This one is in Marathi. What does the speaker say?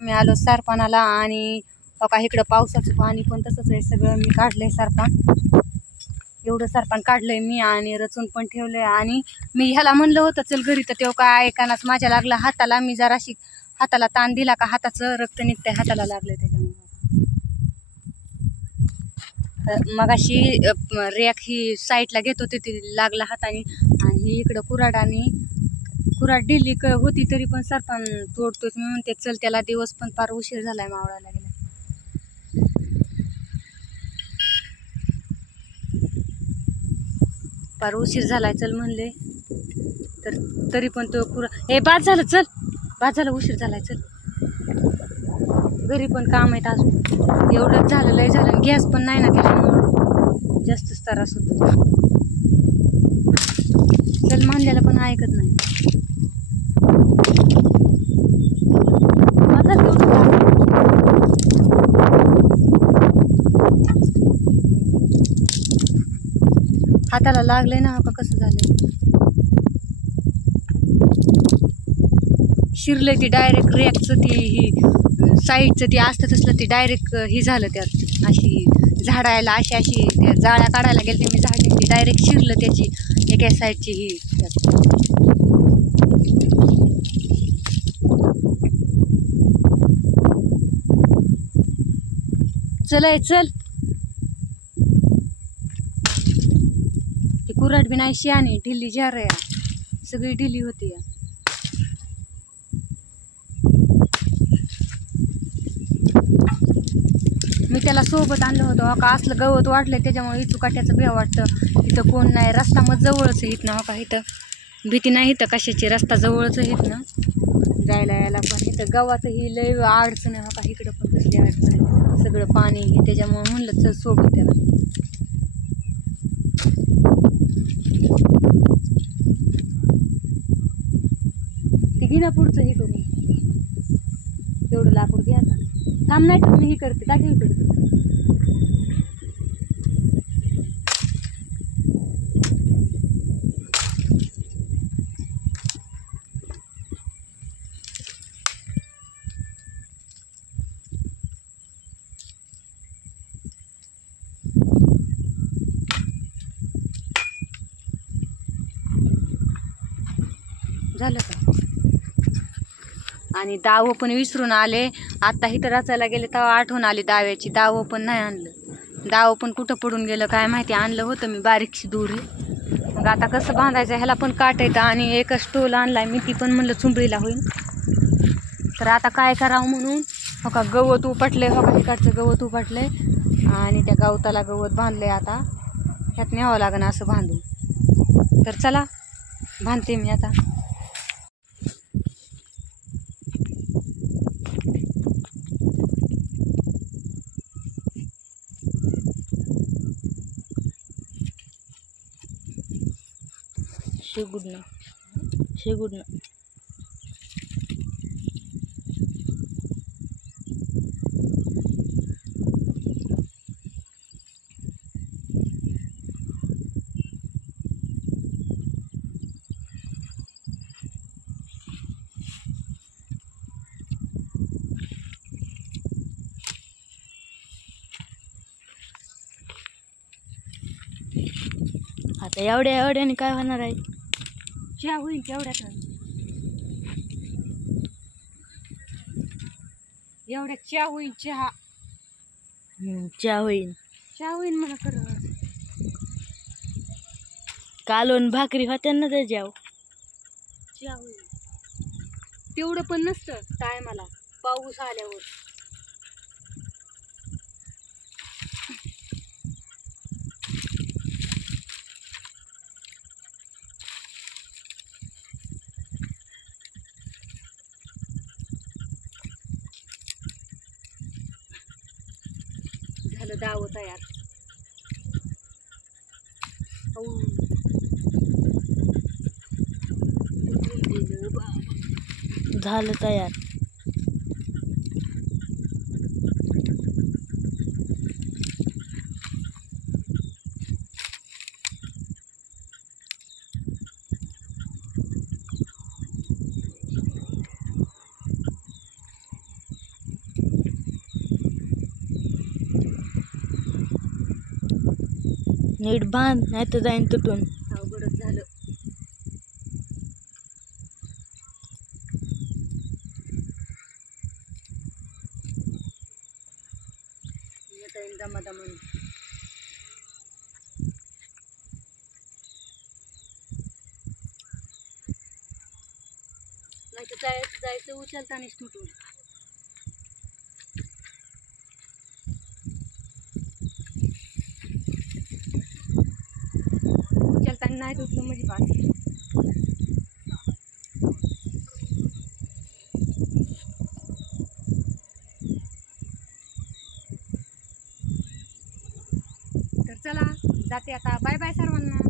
मी आलो सरपणाला आणि बघा इकडं पावसाचं पाणी पण तसंच आहे. सगळं मी काढलंय सरपण, एवढं सरपण काढलंय मी आणि रचून पण ठेवलंय. आणि मी ह्याला म्हणलं होतं चल घरी, तर तेव्हा काय ऐकानाच. माझ्या लागला हाताला, मी जराशी हाताला ताण दिला का हाताचं रक्त निघतंय, हाताला लागलंय त्याच्यामुळे. मगाशी रेक ही साईडला घेत होती ती लागला हाताने, आणि ही इकडं कुऱ्हाड ढिली होती तरी पण सरपण तोडतोच. मी म्हणते चल, त्याला दिवस पण फार उशीर झालाय, मावळायला गेला. फार उशीर झालाय चल म्हणले, तर तरी पण तो हे बाद झालं, चल बाद झालं, उशीर झालाय चल. घरी पण काम आहेत अजून, एवढंच झालं, लय झालं. गॅस पण नाही ना, त्याच्यामुळं जास्तच त्रास होतो. चल म्हणलेला पण ऐकत नाही. हाताला लागलंय ना, का कसं झालंय, शिरलंय ती डायरेक्ट. रेकचं ती ही साईडचं ती असतं तसलं ती डायरेक्ट ही झालं त्यात. अशी झाडायला अशी त्या जाळ्या काढायला गेले ते मी, झाडली ती डायरेक्ट शिरलं त्याची एका साईडची ही त्यात. चल चल, ती कुऱ्हाड बी नाही शियानी, ढिली जार आहे, सगळी ढिली होती. मी त्याला सोबत आणलं होतं का, असलं गवत वाढलंय त्याच्यामुळे इथू काट्याचं भ्या वाटतं. इथं कोण नाही, रस्ता मग जवळच आहे इथनं का, इथं भीती नाही इथं कशाची, रस्ता जवळच आहे इथनं जायला यायला. पण इथं गावाचं ही लय अडचण आहे का, इकडं पण कसली अडचण आहे, सगळं पाणी हे, त्याच्यामुळे म्हणलं चल सोबत त्याला. ती घे ना पुढचं हे करून, तेवढं लाकूड घ्या आता. काम नाही तर मी हे करते, टाकी करते. झालं का? आणि दावं पण विसरून आले. आता इथं रचायला गेले तेव्हा आठवण आली दाव्याची, दावं पण नाही आणलं. दावं पण कुठं पडून गेलं काय माहिती. आणलं होतं मी बारीकशी दोरी, मग आता कसं बांधायचं, ह्याला पण काट येतं. आणि एक स्टोल आणलाय मी, ती पण म्हणलं चुंबळीला होईल. तर आता काय करावं म्हणून हो का, गवत उपटले हो का, इकडचं गवत उपटले आणि त्या गवताला गवत बांधले. आता ह्यात न्यावं लागेल असं बांधून. तर चला बांधते मी आता. शेगुडनं आता एवढ्याने काय होणार आहे, चहा होईल तेवढ्यात, एवढ्यात चहा होईल, चहा होईल मला कर. कालवण भाकरी होत्या ना त्याच्यावर, चहा होईल. तेवढं पण नसतं टायमाला, पाऊस आल्यावर. झालं दाव तयार. झालं तयार. नीट बांध नाही तर जाईन तुटून. अवघडच झालं. येता येईल दमादमान. नाही तर जायचं उचलतानाच तुटून. उचलताना नाही तुटलं म्हणजे बास. तर चला जाते आता. बाय बाय सर्वांना.